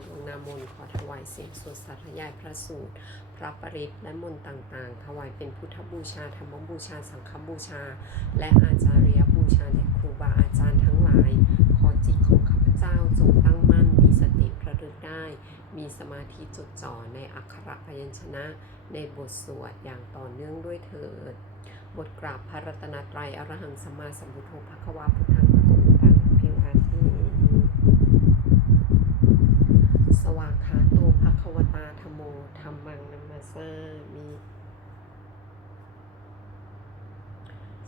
าวพิญญาดวงนามนขอถวายเสียงสวดสาธยายพระสูตร พระปริตและมนต์ต่างๆ ถวายเป็นพุทธบูชาธรรมบูชา สังฆบูชา และอาจารยบูชาแด่ครูบาอาจารย์ทั้งหลาย ขอจิตของข้าพเจ้าจงตั้งมั่น มีสติประลึกได้ มีสมาธิจดจ่อในอักขระพยัญชนะ ในบทสวดอย่างต่อเนื่องด้วยเถิด บทกราบพระรัตนตรัยอรหังสัมมาสัมพุทโธภควาพุทธังพระกุตังพิวอาทิสวากขาโตภควตาธรรมโมธรร มังนัมมาสามิ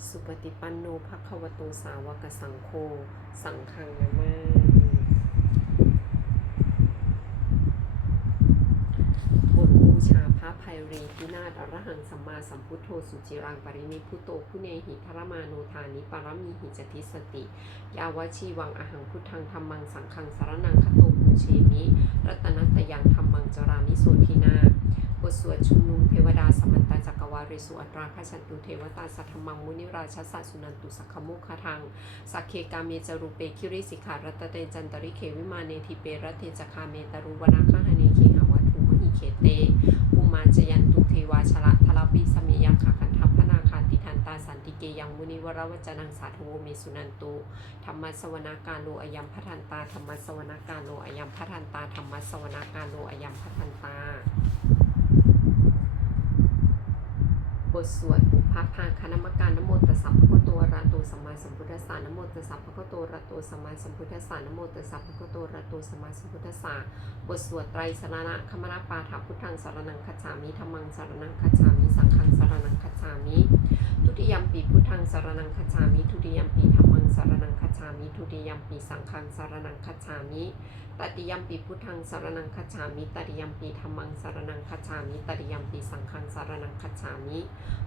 สุปฏิปันโนภควโตสาวกสังโฆสังฆังนามาบทบูชาพระภัยรีพินาศอรหังสัมมาสัมพุทโธสุจิรังปรินิพุโตผู้เนหิพรมาโนธานิปารมีหิจติสติ ยาวชีวังอหังพุทธังธรรมังสังฆังสารนังคโตปูเชมิ รัตนัตยังธรรมังจรามิโสทินา บทสวดชุมนุมเทวดาสมันตาจักรวาริสุอัตราคชันตุเทวตาสัทธมังมุนิราชสัสุนันตุสักขมุขทังสักเคกาเมจรูปเปคิริสิขารัตเตจันตริเควิมาเนทิเปรตเทจคาเมตรูวนาคหเนเคหาวัตุมหิเคเตอุมาจยันตุเทวาชละทลปิสเมยังขคันทัพพนาคาติทันตาสันติเกยังมุนิวรวจนังสาธโวเมสุนันตุธรรมสวนาการโลอยัมพัทันตาธรรมสวนาการโลอยัมพัทันตาธรรมสวนาการโลอยัมพัทันตา บทสวดปุพพพาคณมการนโมตัสสะภะคะวะโตระโตสัมมาสัมพุทธัสสะนโมตัสสะภะคะวะโตระโตสัมมาสัมพุทธัสสะนโมตัสสะภะคะวะโตระโตสัมมาสัมพุทธัสสะบทสวดไตรสรณะคมนาปาฐาพุทธังสารนังคัจฉามิธัมมังสารนังคัจฉามิสังฆังสารนังคัจฉามิทุติยมปีพุทธังสารนังคัจฉามิทุติยมปีธัมมังสารนังคัจฉามิทุติยมปีสังฆังสารนังคัจฉามิตติยมปีพุทธังสารนังคัจฉามิตติยมปีธรรมังสารนังคัจฉามิตติยมปีสังฆังสารนังคัจฉามิ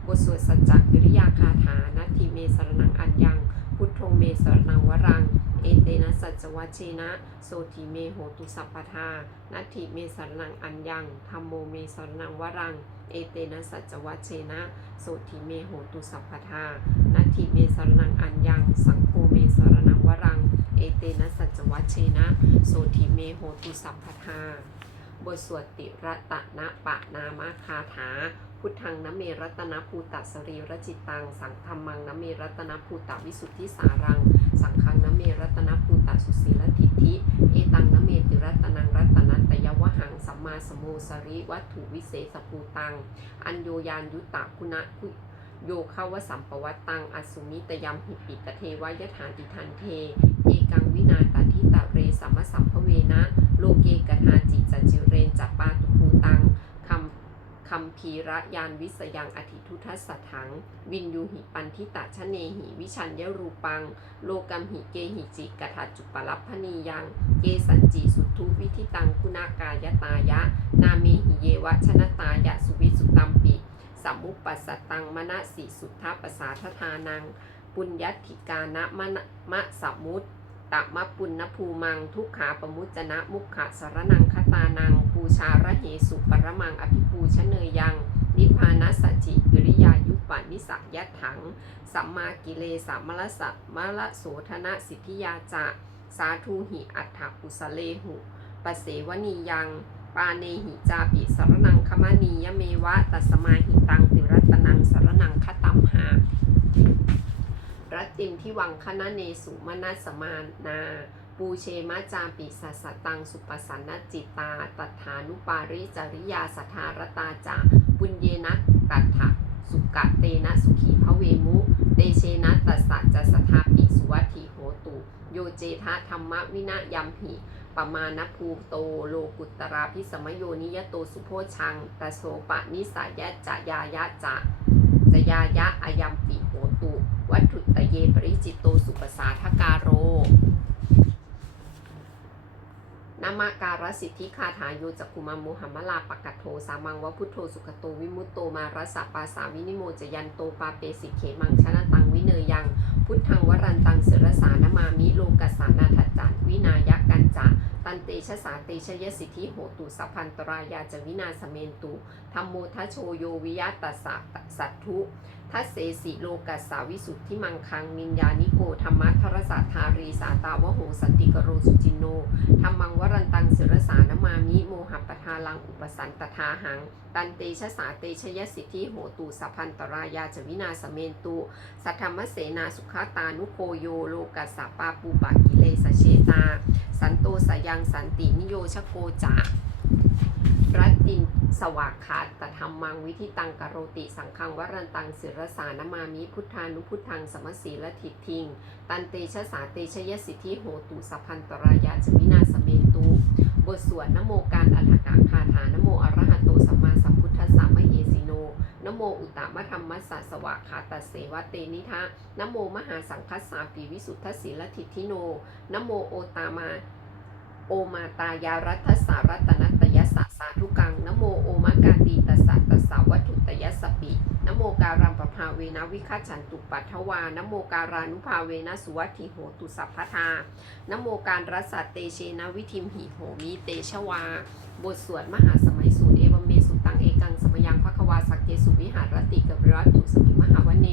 บทสวดสัจจกิริยาคาถานาทีเมสรนังอัญญัง พุทโธเมสรนังวรัง เอเตนะสัจจวัชเชนะโสทีเมโหตุสัพพทานาทีเมสรนังอัญญังธรรมโมเมสรนังวรัง เอเตนะสัจจวัชเชนะโสทีเมโหตุสัพพทานาทีเมสรนังอัญญัง สังโฆเมสรนังวรัง เอเตนะสัจจวัชเชนะโสทีเมโหตุสัพพทา บทสวดติระตะนะปะนามาคาถา พุทธังนเมรัตนภูตัสรีรจิตตัง สังธรรมังนเมรัตนภูตวิสุทธิสารัง สังฆังนเมรัตนภูตสุสีลทิฏฐิ เอตังนเมติรัตนังรัตนัตยวหังสัมมาสมโมสริวัตถุวิเศษภูตัง อัญโยยานยุตตะคุณะ โยเข้าวสัมปวัตตังอสุมิตยมหิปิตเทวายถาติทันเท เอกังวินาตทิตะเรสัมมสัมภเวนะ โลเกกทาจิจจิเรนจัปปาตุภูตังคำคัมภีระยานวิสยังอธิทุทัสสถัง วินยูหิปันทิตะชะเนหิวิชัญยรูปัง โลกัมหิเกหิจิกถาจุปลัพพนียัง เกสัญจีสุทุวิธิตังคุณากายตายะ นาเมหิเยวะชนะตายะสุวิสุตัมปิ สัมมุปปัสสตังมณสิสุทธปสาทานัง ปุญญัติกานะมะมะสมุตตะมะปุณณภูมัง ทุกขาปมุจจนะมุขขะสรนังคตานัง ปูชาระเหสุปรมังอภิปูชเนยยัง นิพพานัสสจิกิริยายุปานิสัยยะถัง สัมมากิเลสามลสัมมละโสธนะสิทธิยาจะ สาธุหิอัฏฐกุสเลหุปเสวนียัง ปาเนหิจาปิสรนังคมาณียเมวะตัสมาหิตังติรัตนังสรนังคตัมหา รัตตินที่วังคณะเนสุมนัสมานาปูเชมาจาปิสัสตังสุปสันนจิตตาตัฐานุปาริจริยาสทารตาจาปุญเยนะตัถะสุกะเตนะสุขีพระเวมุ เตเชนะตัสสะจะสทาปิสุวัติ โยเจทะธรรมวินะยัมหิปมาณภูโตโลกุตราพิสมโยนิยโตสุโพชังตโสปะนิสายะจะยายะจะจะยายะอายัมปิโหตุ วัตถุตเยปริจิตโตสุปสาทกาโรนามการสิทธิคาถาโยจักุมามุหัมมลาปกัตโทสามังวะพุทโธสุขโตวิมุตโตมารสะปาสาวินิโมจยันโตปาเปสิเขมังชนะตังว เนยยัง พุทธังวรันตังเสรสานมามิโลกัสสานาทัจจวินายกันจะตันเตชะสาเตชะยสิทธิโหตุสัพพันตรายาจวินาสเมนตุธรรมโมทโชโยวิยะตัสสะสัตถุทัสเสสิโลกัสสาวิสุทธิมังคังนินยานิโกธรรมะทรสาธารีสาตาวโหสันติกโรสุจินโนธรรมังวรันตังศิรสานมามิโมหปทาลังอุปสันตทาหัง ตันเตชะสาเตชยสิทธิโหตุสัพพันตรายาจวินาสเมนตุสัทธรรมเสนาสุขตานุโคโยโลกัสสปาปูปะกิเลสเชตา สันโตสยังสันตินิโยชโกจารัตินสวากขาตธรรมังวิธิตังกโรติสังฆังวรันตังศิรสานมามิพุทธานุพุทธังสมสีละทิทิง ตันเตชะสาเตชยสิทธิโหตุสัพพันตรายาจวินาสเมตุ บทสวดนโมการอัฏฐกาคาถานโมอร นโมอุตตมะธรรมสสะสวะคาตเสวะเตนิทะนโมมหาสังคัสสาปีวิสุทธสีลทิทิโนนโมโอตามาโอมาตายารัตสารัตนัตยสสะสาธุกังนโมโอมากาตีตัสสะตัสสะวัตถุตยสสปินโมการัมปภาเวนะวิคัจฉันตุปัทถวานโมการานุภาเวนะสุวัตถิโหตุสัพพทานโมการรัสสเตเชนะวิธิมหิโหมิเตชวา บทสวดมหาสมัยสูตร เทสุวิหารติกับรัตตุสมิมหาวเน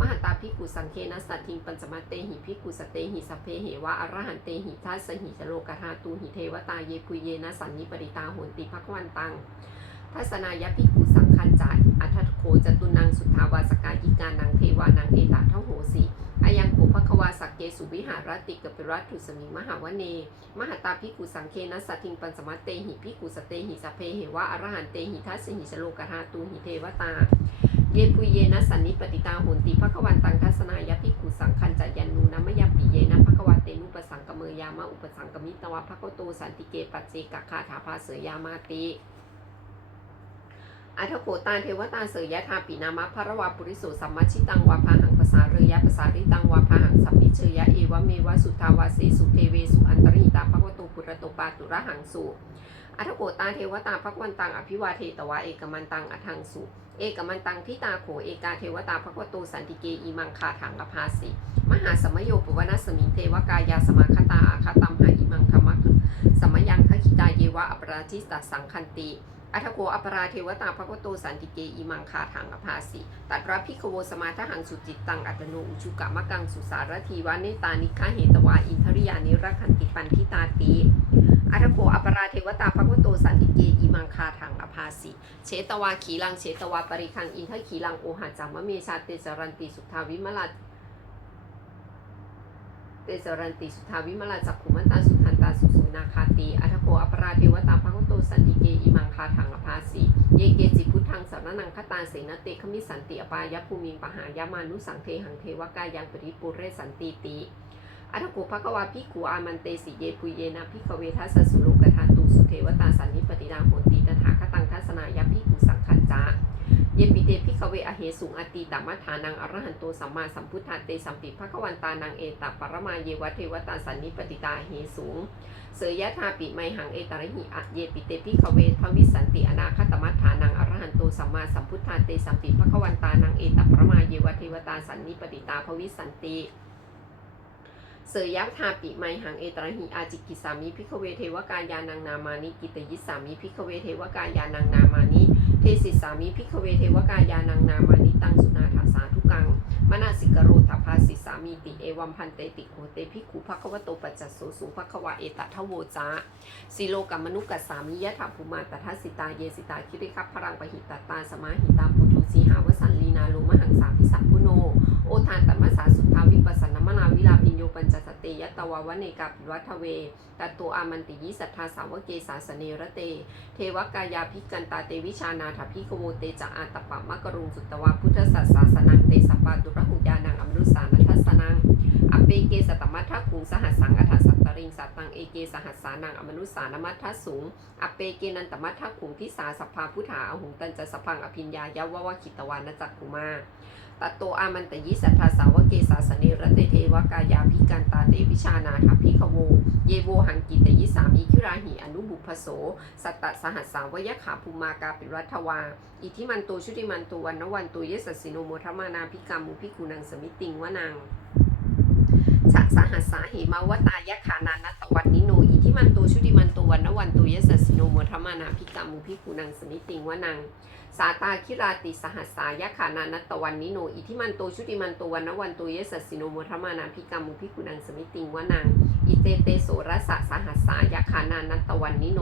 มหาตาพิกุสังเคนะสัตทิงปัญจมาเตหิพิกุสเตหิสัพเพเหวะอรหันเตหิทัสหิจโลกธาตูหิเทวตาเยปุเยนะสันนิปริตาโหนติภควันตังทัศนายพิกุสังคันจาอัทธโคจตุนังสุทธาวาสกายิกานังเทวานังเอตาทโหสี อายังโขภควาสักเกสุวิหารติกปิรัตถุสมิงมหาวเน มหาตาภิกขุสังเคนะสัตทิงปัญสมัตเตหิภิกขุสเตหิสัพเพเหวะอรหันเตหิทัสสหิชโลกธาตูหิเทวตา เยปุเยนะสันนิปติตาโหนติภควันตังทัศนายภิกขุสังคันจายันนูนะมยมปิเยนะภควาเตนุปสังกเมยามะอุปสังกมิตวะภคโตสันติเกปัจเจกคาถาภาเสยามาติ อัทโกตาเทวตาเสยยะธาปินามะภรวาปุริสุสัมมัชชิตังวาพาหังภาษาเรยะภาษาริตังวาพาหังสัมมิเชยะเอวะเมวะสุทาวาเสสุเทเวสุอันตริตาภควโตปุระโตปาตุระหังสุอัทโกตาเทวตาภควันตังอภิวาเทตวะเอกมันตังอทังสุ เอกมันตังทิตาโขเอกาเทวตาภควโตสันติเกอีมังคาถังอภาสิมหาสมโยปวนาสมิงเทวกายาสมาคตาอาคาตัมหาอิมังธรรมะสมยังคคิตาเยวะอปราชิตาสังคันติ อัทโกอปราเทวตาภควโตสันติเกอิมังคาถังอภาสิตัดรับพิกโวสมาทหังสุจิตตังอัตโนอุชุกะมะกังสุสารทีวาเนตานิคาเหตวาอินทริยานิรักขันติปันทิตาติอัทโกอปราเทวตาภควโตสันติเกอิมังคาถังอภาสิเชตวาขีลังเชตวาปริคังอินทขีลังโอหะจัมะเมชาเตจรันติสุทาวิมลา เตจรันติสุทธาวิมลาจักขุมันตาสุทันตาสุสุนาคาติอัทโกอปราเทวตาภควโตสันติเกอิมังคาถังอภาสิเยเกจิพุทธังสารนังคตาเสนเตขมิสันติอปายภูมิปหายามานุสังเทหังเทวกายังปริปุเรสันติติอัทโกภควาภิกขุอามันเตสิเยปุเยนะพิกเวทัสสุโลกธานตุสุเทวตาสันนิปติดาโหติตถาคตังทัศนายาภิกขุสังคัญจา เยปิเตพิกเวอเหสุงอติตามัฏฐานังอรหันโตสัมมาสัมพุทธาเตสัมปิภควันตานังเอตปรมาเยวะเทวตาสันนิปติตาเหสุงเสยยะธาปิไมหังเอตระหิอะเยปิเตพิคเวทวิสันติอนาคตมัฏฐานังอรหันโตสัมมาสัมพุทธาเตสัมปิภควันตานังเอตปรมาเยวะเทวตาสันนิปติตาภวิสันติ เสยยะธาปิไมหังเอตระหิอาจิกิสามิพิขเวเทวกายานังนามานิกิตยิสามิพิขเวเทวกายานังนามานิเทสิสามิพิขเวเทวกายานังนามานิตังสุนาถาสาธุกังมนาสิกโรธาภาสิสามีติเอวัมพันเตติโคเตภิกขุภควโตปัจจสโสสุภควาเอตทโวจาสิโลกัมมนุกัสสามิยะถาภูมาตทัสสิตาเยสิตาคิริคัพพรังปหิตตาสมาหิตาปุถุสีหาวสันลีนาโลมหังสาพิสัพพุโน อทานตัมมสาสุทธาวิปัสสนมนาวิลาปิญโยปัญจสตเตยตวาวเนกาปิวัทเวตัตโตอามันติยิสัทธาสาวเกสาสเนระเต เทวกายาภิกันตาเตวิชานาถาภิกโวเตจะอาตปะมะกรุงสุตวาพุทธสัสสานังเตสปปาตุระหุยานังอมนุสานัทสนังอเปเกสตมัทถคุงสหัสสังอัฏฐสัตตริงสัตตังเอเกสหัสสานังอมนุสานมัทสสุงอเปเกนันตมัทถคุงทิสาสัพพาพุทธาอหุงตันจะสพังอภิญญายาววะคิตวานะจักคุมา ตัตโตอามันตยิสัทธาสาวเกสาสเนรเตเทวกายาภิกันตาเตวิชานาถาภิกโว เยโวหังกิตยิสามิคิราหิอนุบุพโส สัตตสหัสสาวยัคขาภูมากาปิรัตวา อิทิมันโตชุติมันโตวันนวันโตเยสสสิโนโมทมานาภิกามุภิกุนังสมิติงวนังชะสหัสสาหิมาวตายะขานานัตวันนิโนอิทิมันโตชุติมันโตวันนวันโตยสัสสิโนโมทมานาพิกามุพิคูนังสมิติงวนัง สาตาคิราติสหัสสายะขานานัตวันนิโนอิทิมันโตชุติมันโตวันนวันโตยสัสสิโนโมทมานาพิกามุพิคูนังสมิติงวนัง อิเตเตโสรสะสหัสสายะขานานัตวันนิโน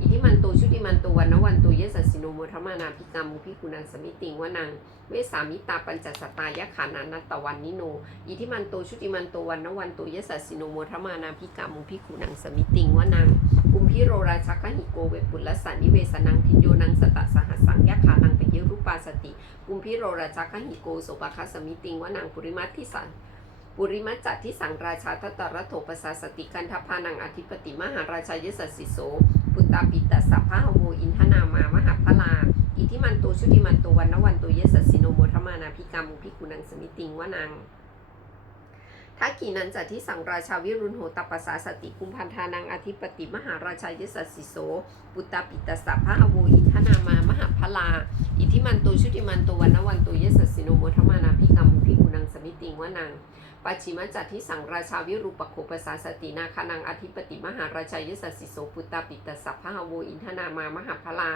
อิทิมันโตชุติมันโตวันนวันโตยสัสสิโนโมทมานาพิกามุพิคูนังสมิติงวนังเวสามิตาปัญจสตายะขานานัตวันนิโนอิทิมันโตชุติมันโตวันนวันโตยสัสสิโนโมทมานาพิกามุพิคูนังสมิติงวนังกุมพิโรราชกหิโกเวปุลสานิเวสนังพิญโยนังสตะสหัสสังยะขานังปเยรูปาสติกุมพิโรราชกหิโกโสปะคัสมิติงวนังปุริมัตทิสันปุริมัจจัที่สังราชาทัตตรโถปสาสติกันทพานังอธิปติมหาราชายสัสสิโสปุตตาปิตตสัพพะหโวอินทนามามหาพลาอิทิมันโตชุติมันโตวันนวันโตเยสัสสิโนโมทมานาพิกามุพิกุนังสมิติงวนัง ทักกีนันจัดที่สังราชาวิรุณโหตปัสสาสติคุมพันธานังอธิปติมหาราชายสัสสิโสปุตตาปิตสัพพะอโวอินทนามามหาพลา อิทิมันตุชุติมันตุวันนวันตเยสัสสิโนโมทมานาพิกรมพิกุนังสมิติงวนัง ปัจฉิมจัตที่สังราชาวิรูปโคปสาสตินาคานังอธิปติมหาราชายสัสสิโสปุตตาปิตสัพพะโวอินทนามามหาพลา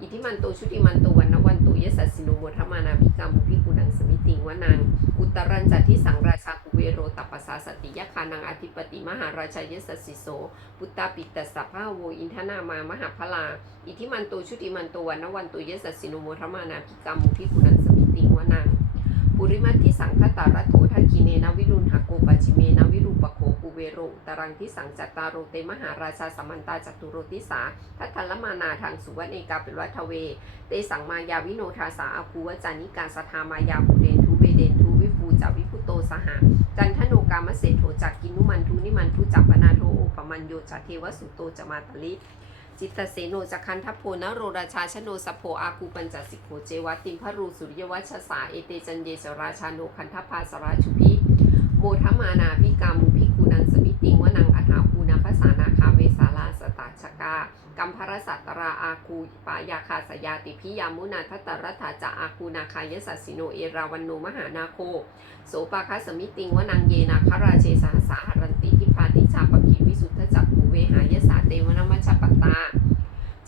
อิทิมันโตชุติมันโตวันนวันโตเยสัสสิโนโมทมานาพิกามุพิกุนังสมิติงวนังอุตรันจัตที่สังราชากุเวโรตปปสาสติยคานังอธิปติมหาราชายสัสสิโสปุตตาปิตสัพพะโวอินทนามามหาพลาอิทิมันโตชุติมันโตวันนวันโตเยสัสสิโนโมทมานาพิกามุพิกุนังสมิติงวนัง ปุริมัตที่สังคตารัตโถทักขีเนนวิรุณหโกปัจิเมนวิรูปโคกุเวโรตรังที่สังจัตตาโรเตมหาราชาสัมมันตาจัตุโรติสาทัทัลมานาทางสุวรรณเอกาเป็นวัทเว เตสังมายาวิโนทาสาอาคูวจานิกาสทามายาภูเดนทุเวเดนทุวิฟูจาวิพุโตสหะจันทโนกามเสโทจักกินุมันทุนิมันทุจัปปนาโทโอปมัญโยจเทวสุโตจมาตลิ จิตตเสโนจักคันทพโพนโรราชาชโนสโพอาคูปัญจสิกโขเจวติมพรูสุริยวัชสาเอเตจันเยสราชาโนคันทัพพาสราชุพิโมทมานาพิกามุพิคูนังสมิติงวนังอัฐาภูนาภาษานาคาเวสาลาสตาชกากัมพรสัตราอาคูปายาคาสยาติพิยามุนาทัตรัฐาจะอาคูนาคายสัสสิโนเอราวันโนมหานาโคโสปาคสมิติงวนังเยนาคราเชสหสาหรันติทิพาติชาปกิวิสุทธจักูเวหาย เตวนมัชปตา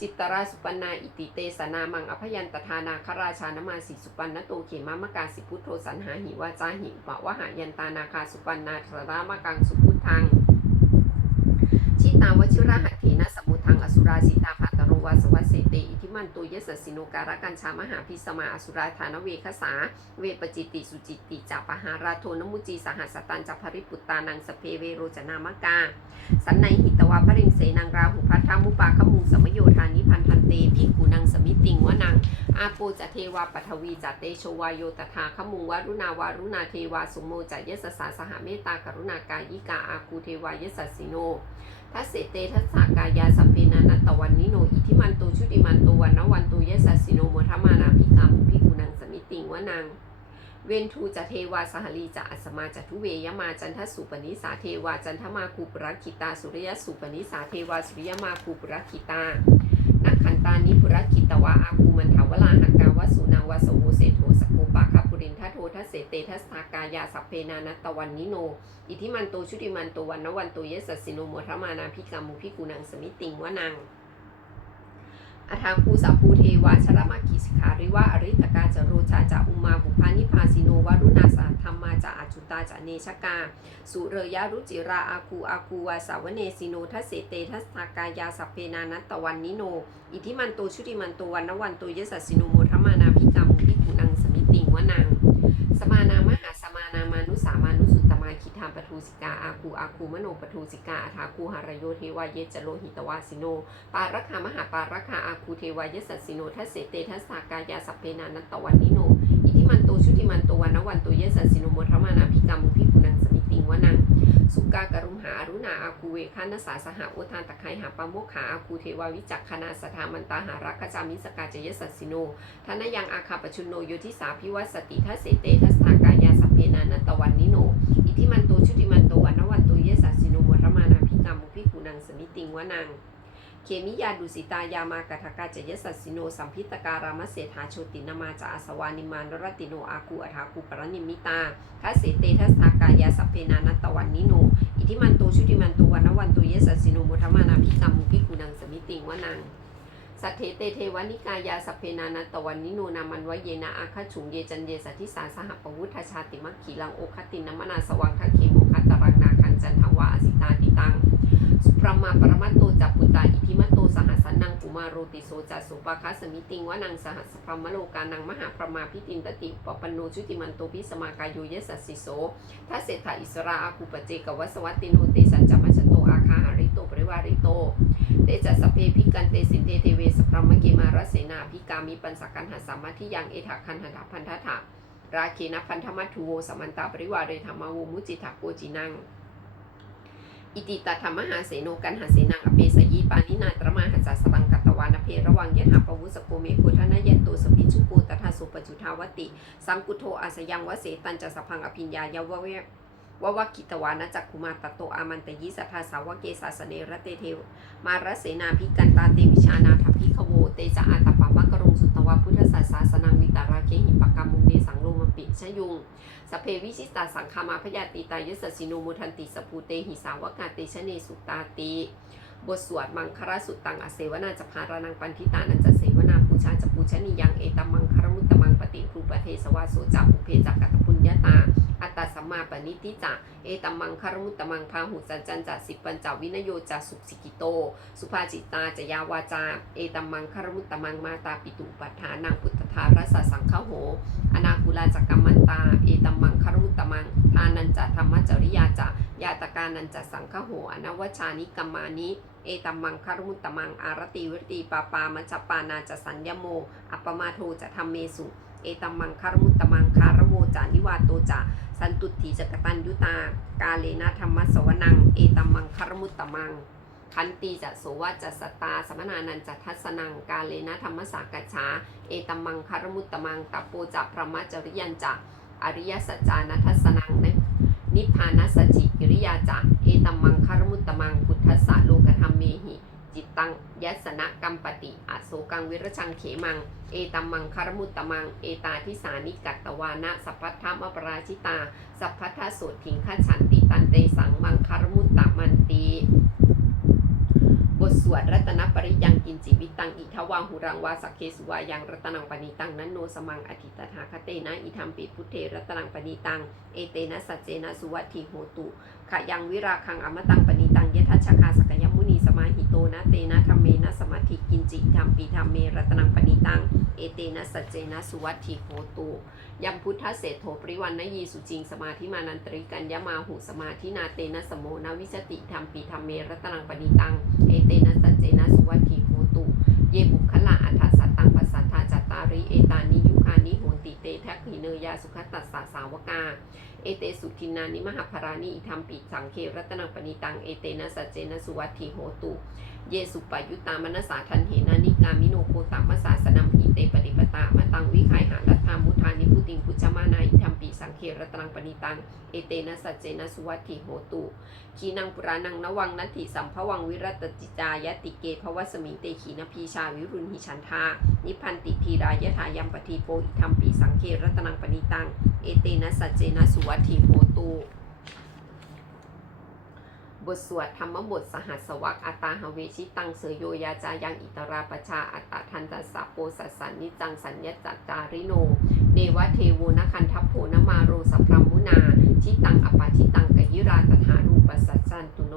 จิตตราสุปันนาอิติเตสนามังอภยันตทานาคราชานมาสิสุปันนโตเขมามกาสิพุทโธสันหาหิวาจาหิปะวะหายันตานาคาสุปันนาสรามกังสุพุทธัง ตาวชิระหัตถีนะสมุทังอสุราสิตาภัตโรวาสวัสเสเตอิทิมันตุยสสสิโนการะกัญชามหาพิสมาอสุราธานเวคสา เวปจิตติสุจิตติจัปหาราโทนมุจีสหัสตันจัพริปุตตานังสเพเวโรจนามกา สันในหิตวาพริงเสนังราหุพัทธามุปาขมุงสมโยธานิพันธันเตพิกุนังสมิติงวนังอาโปจะเทวาปัทวีจะเตโชวายโยตถาขมุงวารุณาวารุณาเทวาสุโมจะเยสสาสหเมตตากรุณากายิกาอาคูเทวายสสสิโน ทัสเสเตทัสสากายาสัพเพนานัตตวันนิโนอิทิมันตูชุติมันโตวันนวันตเยสัสสิโนโมทมานาพิกามุพิกุนังสมิติงวนัง เวนทูจะเทวาสหลีจะอัสมาจะทุเวยมาจันทสุปนิสาเทวาจันทมาคูปรักขิตาสุริยสุปนิสาเทวาสุริยมาคูปรักขิตา นักขันตานิปุรคิตวาอาคูมันถาวลาหักกาวสุนาวสโวเศโทสกโกปาคาปุรินทัโททัสเสเตทัสทากายาสัพเพนานัตวันนิโน อิทิมันโตชุติมันโตวันนวันโตเยสัสสิโนโมทมานาพิกามุพิกุนังสมิติงวะนังอาทาภูสัพภูเทวาชรมากิสขาริวะอริตกาจโรชาจะอุมาบุพานิพาสิโนวารุณาสา ธรรมาจาเนชกา สุเรยารุจิราอาคูอาคูวาสาวเนสิโนทัสเสเตทัสทากายาสัพเพนานัตตวันนิโน อิทิมันโตชุติมันโตวันนวันโตเยสัสสิโนโมทมานาพิกามุพิกุนังสมิติงวนัง สมานามหาสมานามานุสามานุสุตตมาคิธามปทูสิกาอาคูอาคูมโนปทูสิกาอาทาคูหารโยเทวาเยจโลหิตวาสิโน ปารักขามหาปารักขาอาคูเทวายสัสสิโนทัสเสเตทัสสากายาสัพเพนานัตตวันนิโน มันโตชุติมันโตวันนวันโตเยสัสสิโนโมทมานาพิกามุพิกุนังสมิติงวนังสุกากรุมหาอรุณาอาคูเวคานสาสหโอทานตะไคหาปาโมกขาอาคูเทวาวิจักคณาสถามันตาหารักจามิสกาเจยสัสสิโนทนยังอาคาปชุนโนโยทิสาพิวัสติทัสเสเตทัสสากายาสัพเพนานัตวันนิโนอิทิมันโตชุติมันโตวันนวันโตเยสัสสิโนโมทมานาพิกามุพิกุนังสมิติงวนัง เคมิยาดุสิตายามากทกาเจยสัสสิโนสัมพิตการามเสถาโชตินามาจาอาสวานิมานรติโนอากูอัฐากูปรนิมิตาทัสเสเตทัสสากายาสัพเพนานัตตวันนิโน อิทิมันโตชุติมันโตวันวันโตเยสัสสิโนมุทมานาภิกรรมุพิกุนังสมิติงวนังสัทเทเตเทวานิกายาสัพเพนานัตวัน นิโนนามันวเยนะอาคาฉุงเยจันเยสัทธิสาสหปวุฒชาติมัคคีลังโอคตินมนาสวังคเขมุคัตตรังนาคันจันทวาอสิตาติตัง ปรมาปรมัตโตจัปปุตตาอิทิมัตโตสหัสสนังปุมาโรติโสจัสสุปาคัสมิติงวนังสหัสพรมโลกานังมหาประมาพิตินตติปปปนโนชุติมันโตพิสมากายโยเยสัสสิโสทัสเศรษฐาอิสราอาคูปเจกวัสวัตติโนเตสัจจมัชโตอาคาหาริโตปริวาริโตเตจัสสพเพพิกันเตสินเตเทเวสพรมเกมารเสนาพิกามิปันสกันหาสามัทิยังเอถาคันหดาพันธะราเคนพันธมัตถุโวสมันตาปริวาเรธรรมโวมุจิตาโกจินัง อิติตาธรรมหาเสโนกันหาเสนังอเปสยีปานินาตรมาหัสสะสรังกัตวานเพระวังยะหาปวุสโกเมโคทนายันตุสปิชุกูตถาสุปจุทาวติสัมกุโทอาสยังวเสตันจะสพังอภิญญายาวเววะวะกิตวานะจักคุมาตโตอามันตยิสัทธาสาวเกสาสเนรเตเทวมารเสนาพิกันตาเตวิชานาถพิขโวเตจะอาต วะพุทธศาสาสนังวิตาราเคหิปกรรมมุงเนสังโลมปิชยุงสเพวิชิตาสังคามาพยาติตายสสสิโนมุทันติสภูเตหิสาวกาเตชเนสุตาติ บทสวดมังคารสุตังอเสวนาจพารานังปันทิตานันจะเสว นาปูชาจะปูชนียังเอตมังคารมุตตมังปฏิรูปเทสวาโสจัปุเพจักกัตปุญญาตา อัตตสัมมาปณิติจะเอตมังคารมุตตมังพาหุสัจจันจะสิปัญจวินโยจะสุสิกิโต สุภาจิตาจยาวาจา เอตมังคารมุตตมังมาตาปิตุปัฏฐานังพุทธทารสสังฆโห อนาคุลาจักกัมมันตา เอตมังคารมุตตมังทานันจะธรรมจริยาจะยาตกานันจะสังฆโห อนวชานิกัมมานิ เอตัมมังคารมุตตมัง อารติวิรติปาปามัจปานาจะสัญญโม อัปมาโทจะธรรมเมสุ เอตัมมังคารมุตตมังคารโวจานิวาโตจะสันตุถีจักตันยุตา กาเลนะธรรมสวนัง เอตัมมังคารมุตตมังคันตีจะโสวะจะสตาสมนานันจะทัสนังกาเลนะธรรมสากัจฉาเอตัมมังคารมุตตมังตัปโปจะพระมจริยันจะอริยสัจจานัทสนังนิพพานัสจิกิริยาจะ เอตัมมังคารมุตตมังพุทธสสะโลกธรรมเมหิ จิตตังยัสนะกัมปติอโศกังวิรชังเขมัง เอตัมมังคารมุตตมัง เอตาทิสานิกัตตวานะสัพพัทธมปราชิตา สัพพัทธโสถิงคัจฉันติตันเตสังมังคารมุตตมันตี ทสวดรัตนปริยังกินจิวิตังอิทวังหุรังวาสักเคสุวายังรัตนังปณิตังนันโนสมังอธิตถาคเตนะอิธรรมปิพุทเทรัตนังปณิตังเอเตนะสัจเจนะสุวัตถิโหตุขยังวิราคังอมตังปณิตังยะทัชชคาสกยมีสมาหิโตนะเตนะธรรมเมนะสมาธิกินจิธรรมปีธรรมเมรัตนังปณิตัง เอเตนะสัจเจนะสุวัตถิโหตุยัมพุทธเศธโถปริวันนยีสุจิงสมาธิมานันตริกัญญามาหุสมาธินาเตนะสมโมนาวิชติธรรมปีธรรมเมรัตนังปณิตัง เอเตนะสัจเจนะสุวัตถิโหตุ เยบุคละอัฏฐสัตตังปัสสัต จัตตาริเอตานิยุคานิโหติเตแทกขีเนยาสุขตัสสะสาวกา เอเตสุทินานิมหาภารานิอิธรรมปิสังเครัตนังปณิตัง เอเตนะสัจเจนะสุวัตถิโหตุ เยสุปายุตามนสาทันเหนานิกามิโนโคตามสาสนัมหิเตปฏิปตามาตังวิขายหารัตถามุทานิพุติงพุชมานาอิธรรมปีสังเครัตนังปณิตัง เอเตนะสัจเจนะสุวัตถิโหตุขีนังปุรานังนวังนัตถิสัมภวังวิรัตจิจายติเกภวสมิงเตขีนพีชาวิรุณหิฉันทานิพันติทีรายถายัมปทีโปอิธรรมปีสังเครัตนังปณิตัง เอเตนะสัจเจนะสุวัติโหตุบทสวดธรรมบทสหัสวักอัตาหเวชิตังเสยโยยาจายังอิตราปชาอัตาทันตัสสะโปสัสสันนิจังสัญญจัตตาริโน เนวะเทโวนคันทัพโพนมาโรสพรมุนาทิตังอปาทิตังกยิราตถารูปสัสสันตุโน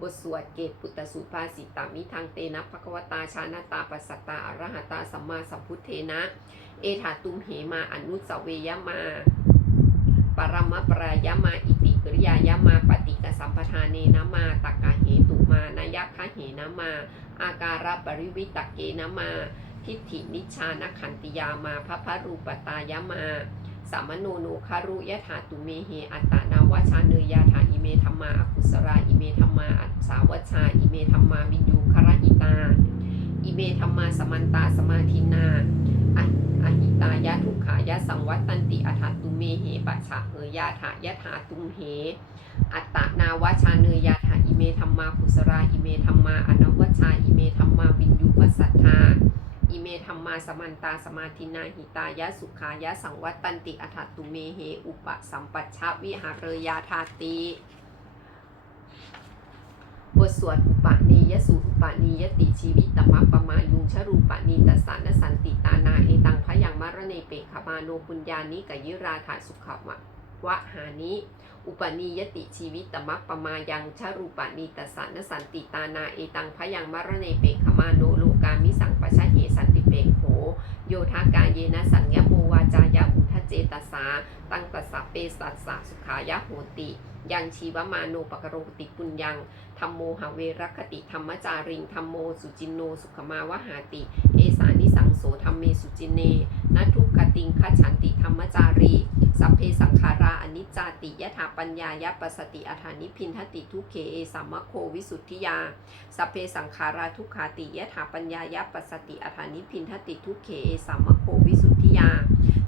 บทสวดเกตปุตตสุภาสิตามิทางเตนะภควตาชานาตาปัสสตาอรหัตาสัมมาสัมพุทเทนะ เอถาตุมเหมาอนุสเวยมา ปรมปรายมาอิติกริยายมาปฏิกสัมปทานเนนะมาตักกะเหตุมานายคะเหนะมา อาการปริวิตกเกนะมา ทิฏฐินิชานขันติยามาพระพรูปตายมา สามโนโนคารุยะถาตุเมเหอัตตานาวชาเนยาถาอิเมธรรมาอกุสราอิเมธรรมาอัสสาวชาอิเมธรรมาวินยูคารหิตา อิเมธรรมาสมันตาสมาธินาอหิตายะทุกขายะสังวัตตันติอัฏฐตุเมเหปะชะเหยาถายะถาตุมเห อัตตนาวชาเนยาถาอิเมธรรมาปุสราอิเมธรรมาอนวชาอิเมธรรมาวินยูปัสัทธา อิเมธรรมาสมันตาสมาธินาหิตายะสุขายะสังวัตตันติอัฏฐตุเมเหอุปสัมปัชชะวิหารยาธาติบทสวดอุปนียสูตรอุปนียติชีวิตตมัปปมายุงชรูปนีตสานสันติตานาเอตังพยังมรเนเปขมาโนปุญญานิกยิราถาสุขวะ วะหานิ อุปนิยติชีวิตตมัปปมายังชรูปนีตสานสันติตานาเอตังพยังมรเนเปขมาโนโลกามิสังปชะเหสันติเปโข โยธากาเยนะสัญญโมวาจายาอุทเจตสา ตั้งตัสสะเปสัสสะสุขายะโหติ ยังชีวมาโนปกโรติปุญญัง ธรรมโมหเวรคติธรรมจาริงธรรมโมสุจินโน สุขมาวหาติ เอสานิสังโสธรรมเมสุจินเนนัทุกขติงคฉันติธรรมจารี สัพเพสังขาราอนิจจาติยถาปัญญายปสติอาถานิพินทติทุเขเอสัมมโควิสุทธิยา สัพเพสังขาราทุกขาติยถาปัญญายปสติอาถานิพินทติทุเขเอสัมมโควิสุทธิยา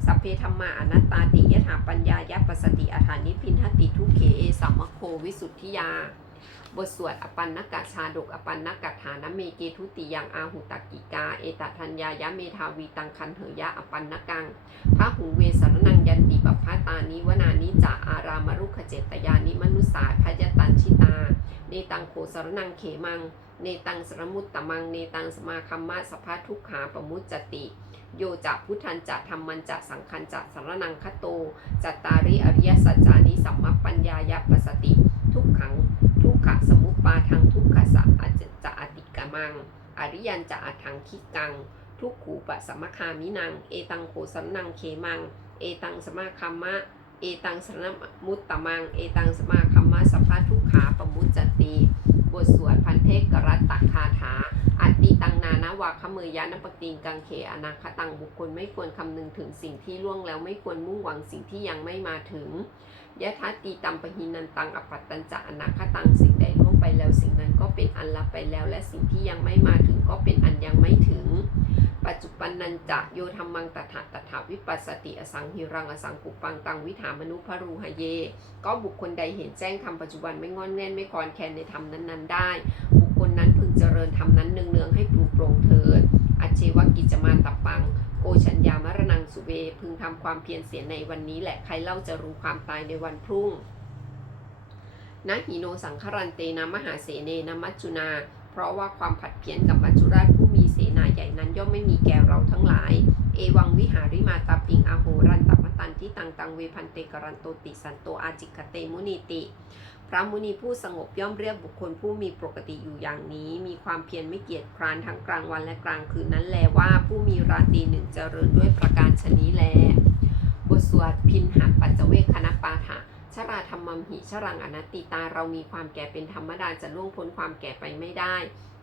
สัพเพธรรมาอนัตตาติยถาปัญญายปสติอาถานิพินทติทุเขเอสัมมโควิสุทธิยา บทสวดอปันนกะชาดกอปันนกะฐานเมเกทุติยังอาหุตกิกา เอตทัญญายะเมทาวีตังคันเหยะอปันนกังพระหุงเวสรนังยันติปพาตานิวนานิจาอารามรุขเจตยานิมนุสาพยตันชิตา เนตังโคสรนังเขมัง เนตังสรมุตตมัง เนตังสมาคัมมะสภาทุกขาปมุจจติโยจะพุทธันจะธรรมันจะสังคันจะสรนังคโตจัตตาริอริยสัจจานิสัมมปัญญายปสติ ทุกขัง ขะสมุปปาทังทุกขะสะอาจจะอติกมัง อริยันจะอัทังคิกัง ทุกขูปะสมคามินัง เอตังโคสันนังเคมัง เอตังสมาคัมมะ เอตังสนมุตตมัง เอตังสมาคัมมะสภาทุกขาปมุจจติ บทสวดพันเทกรัตตคาถาอัตติตังนานา วาคเมยานปติงกังเขอนาคตังบุคคลไม่ควรคำนึงถึงสิ่งที่ล่วงแล้วไม่ควรมุ่งหวังสิ่งที่ยังไม่มาถึงยะทัตติตัมปหินันตังอปัตตัญจะอนาคตังสิ่งใดล่วงไปแล้วสิ่งนั้นก็เป็นอันลับไปแล้ว และสิ่งที่ยังไม่มาถึงก็เป็นอันยังไม่ถึง ปัจจุบันนันจะโยธรรมังตถาตถาวิปัสสติอสังหิรังอสังกุปังตังวิถามนุพรูหเย ก็บุคคลใดเห็นแจ้งธรรมปัจจุบันไม่งอนแน่นไม่คลอนแคลนในธรรมนั้นๆ ได้ บุคคลนั้นพึงเจริญธรรมนั้นเนืองๆให้ปลูกโปร่งเถิดอัจเชวกิจมาตับปัง โกชัญญามรณังสุเว พึงทำความเพียรเสียในวันนี้แหละใครเล่าจะรู้ความตายในวันพรุ่งนะหิโนสังครันเตนะมหาเสเนนะมัจจุนา เพราะว่าความผัดเพี้ยนกับมัจจุราช เสนาใหญ่นั้นย่อมไม่มีแก่เราทั้งหลาย เอวังวิหาริมาตาปิงอโหรันตมตันที่ตังตังเวพันเตกรันโตติสันโตอาจิกเตมุนีติ พระมุนีผู้สงบย่อมเรียกบุคคลผู้มีปกติอยู่อย่างนี้ มีความเพียรไม่เกียจคร้านทั้งกลางวันและกลางคืนนั้นแลว่าผู้มีราตรีหนึ่งเจริญด้วยประการชนี้แลบทสวดพินหะปัจเวคคณปาฐะชราธรรมมหิชรังอนัตติตาเรามีความแก่เป็นธรรมดาจะล่วงพ้นความแก่ไปไม่ได้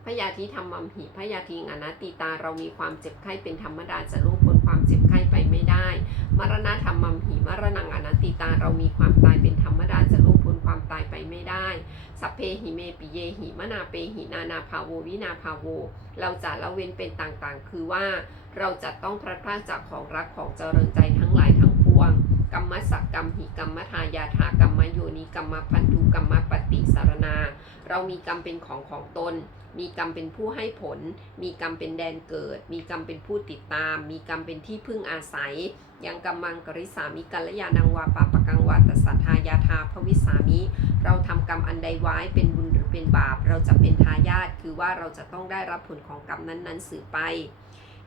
พยาธิธรรมัมหิพยาธิอนัตติตาเรามีความเจ็บไข้เป็นธรรมดาจะล่วงพ้นความเจ็บไข้ไปไม่ได้ มรณะธรรมัมหิมรณังอนัตติตาเรามีความตายเป็นธรรมดาจะล่วงพ้นความตายไปไม่ได้ สัพเพหิเมปิเยหิมนาเปหินานาภาโววินาภาโว เราจะละเว้นเป็นต่างๆ คือว่า เราจะต้องพลัดพรากจากของรักของเจริญใจทั้งหลายทั้งปวง กรรมสักกรรมหิกรรมทายาทากรรมโยนิกรรมพันธุกรรมปฏิสารนา เรามีกรรมเป็นของของตน มีกรรมเป็นผู้ให้ผล มีกรรมเป็นแดนเกิด มีกรรมเป็นผู้ติดตาม มีกรรมเป็นที่พึ่งอาศัย ยังกรรมังกริสามิกัลยาณังวาปาปะกังวาตสัทธายาทาพระวิสามิ เราทำกรรมอันใดไว้เป็นบุญหรือเป็นบาป เราจะเป็นทายาทคือว่าเราจะต้องได้รับผลของกรรมนั้นๆสืบไป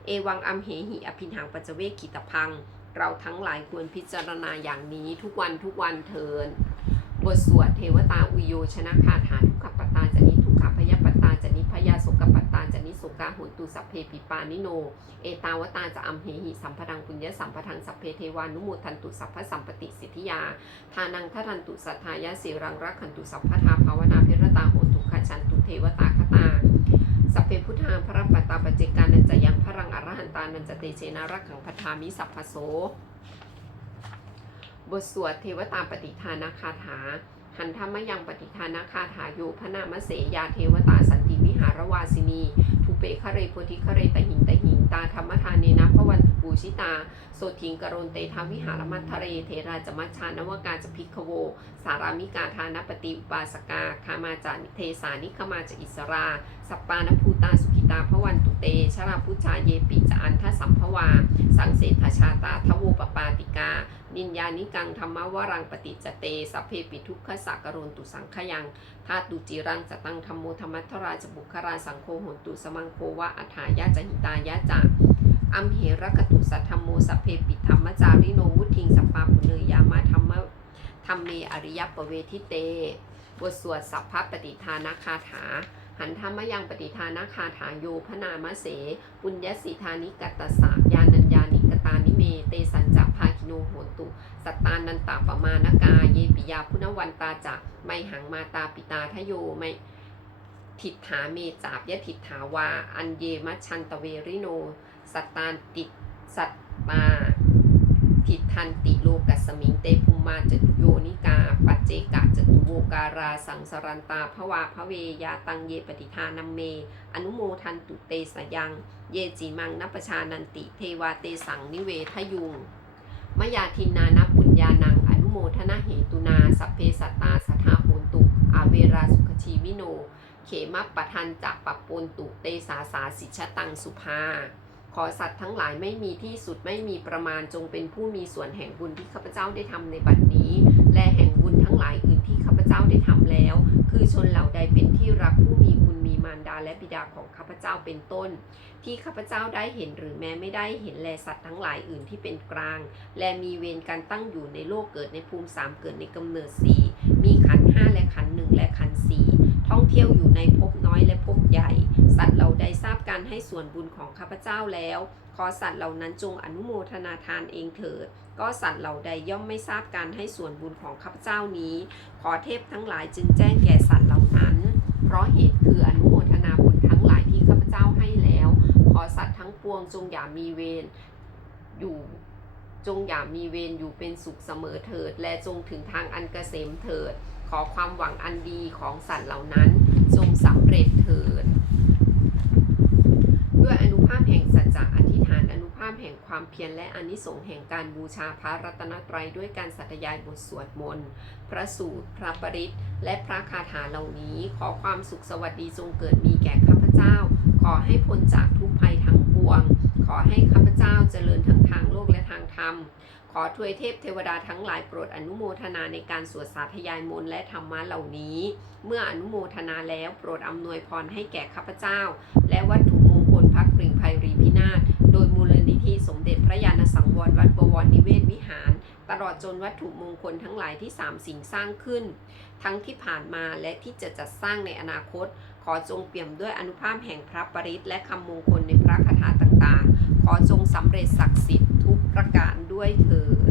เอวังอัมเหหิอภินหังปัจจเวกิตพัง เราทั้งหลายควรพิจารณาอย่างนี้ทุกวันทุกวันเทิน บทสวดเทวตาอุโยชนะคาถาทุกขปตาจนิทุกขพยปตาจนิพยาสกปตาจนิสกาหุตุสัพเพปิปานิโน เอตาวตาจะอัมเหหิสัมปทังปุญญสัมปทังสัพเพเทวานุโมทันตุสัพพสัมปติสิทธิยา ทานังทัทันตุสัทธายะสิรังรักขันตุสัพพทาภาวนาเพรตาโหตุขชันตุเทวตาคตา สัพเพพุทธาพระปัตตาปเจกานันจะยังพระรังอรหันตานันจะเตเชนารักขังพัทามิสัพพโส บทสวดเทวตาปฏิทานาคาถา หันธรรมยังปฏิทานาคาถาอยู่พระนามเสยาเทวตาสันติ หารวาสินีทุเปคะเรโพธิคะเรตหิงตหิงตาธรรมทานเนนะพระวันปูชิตาโสทิงกรณเตทาวิหารมัทเรเทราจมัชานวกาจพิกโว สารามิกาทานปฏิปาสกาคามาจานิเทสานิขมาจอิสรา สัปปานภูตาสุขิตาพระวันตุเต ชราพุชาเยปิจอันทสัมภวา สังเสทชาตาทโวปปาติกา นินยานิกังธรรมวรังปฏิจเตสัพเพปิทุกขสักกรณตุสังขยังธาตุจิรังจตังธรรมโมธรรมัทราจบุคราสังโฆโหนตุสมังโควะอัฏฐายาจหิตายาจาอัมเหรกตุสัทธรรมโมสัพเพปิธรรมจาริโนวุทิงสัปปาปุเนยามะธรรมธรรมเมอริยปเวทิเตบทสวดสัพพปฏิทานาคาถา หันธรรมยังปฏิทานาคาถาโยพนามเส ปุญญสิธานิกัตตสะยานัญญานิกตานิเม เตสัญจักภาคิโนโหตุ สัตตานันตาปมานกา เยปิยาพุนวันตาจักไมหังมาตาปิตาทโยไมทิฏฐาเมจาบยะทิฏฐาวา อันเยมัชชันตเวริโน สัตตานติสัตตา ทิทันติโลกัสมิงเตภูมาจตุโยนิกา ปัจเจกะจตุโวการา สังสรันตาภวาภเวยาตังเยปฏิทานัมเม อนุโมทันตุเตสยัง เยจิมังนัปชานันติ เทวาเตสังนิเวทยุงมยาทินนานัปุญญานัง อนุโมทนาเหตุนา สัพเพสัตตาสทาโหนตุอาเวราสุขชีวิโน เขมัปปะทันจักปปปนตุเตสาสาสิชตังสุภา ขอสัตว์ทั้งหลายไม่มีที่สุดไม่มีประมาณจงเป็นผู้มีส่วนแห่งบุญที่ข้าพเจ้าได้ทำในบัดนี้ และแห่งบุญทั้งหลายอื่นที่ข้าพเจ้าได้ทำแล้ว คือชนเหล่าใดเป็นที่รักผู้มีบุญมีมารดาและบิดาของข้าพเจ้าเป็นต้น ที่ข้าพเจ้าได้เห็นหรือแม้ไม่ได้เห็นแลสัตว์ทั้งหลายอื่นที่เป็นกลาง และมีเวรการตั้งอยู่ในโลกเกิดในภูมิสามเกิดในกำเนิดสี่มีขันห้าและขันหนึ่งและขันสี่ ท่องเที่ยวอยู่ในภพน้อยและภพใหญ่ สัตว์เหล่าใดทราบการให้ส่วนบุญของข้าพเจ้าแล้ว ขอสัตว์เหล่านั้นจงอนุโมทนาทานเองเถิด ก็สัตว์เหล่าใดย่อมไม่ทราบการให้ส่วนบุญของข้าพเจ้านี้ ขอเทพทั้งหลายจึงแจ้งแก่สัตว์เหล่านั้น เพราะเหตุคืออนุโมทนาบุญทั้งหลายที่ข้าพเจ้าให้แล้ว ขอสัตว์ทั้งปวงจงอย่ามีเวรอยู่จงอย่ามีเวรอยู่เป็นสุขเสมอเถิด และจงถึงทางอันเกษมเถิด ขอความหวังอันดีของสัตว์เหล่านั้นจงสำเร็จเถิด ด้วยอนุภาพแห่งสัจจะอธิษฐานอนุภาพแห่งความเพียรและอนิสงส์แห่งการบูชาพระรัตนตรัยด้วยการสัตยายบทสวดมนต์ พระสูตร พระปริตและพระคาถาเหล่านี้ ขอความสุขสวัสดีจงเกิดมีแก่ข้าพเจ้า ขอให้พ้นจากทุกภัยทั้งปวง ขอให้ข้าพเจ้าเจริญทั้งทางโลกและทางธรรม ขอทวยเทพเทวดาทั้งหลายโปรดอนุโมทนาในการสวดสาธยายมนต์และธรรมะเหล่านี้ เมื่ออนุโมทนาแล้วโปรดอำนวยพรให้แก่ข้าพเจ้า และวัตถุมงคลพักปริงภัยรีพินาศโดยมูลนิธิสมเด็จพระยาณสังวรวัดบวรนิเวศวิหาร ตลอดจนวัตถุมงคลทั้งหลายที่สามสิ่งสร้างขึ้น ทั้งที่ผ่านมาและที่จะจัดสร้างในอนาคต ขอจงเปี่ยมด้วยอนุภาพแห่งพระปริตรและคำมงคลในพระคาถาต่างๆ อจงสำเร็จศักดิ์สิทธิ์ทุกประการด้วยเถิด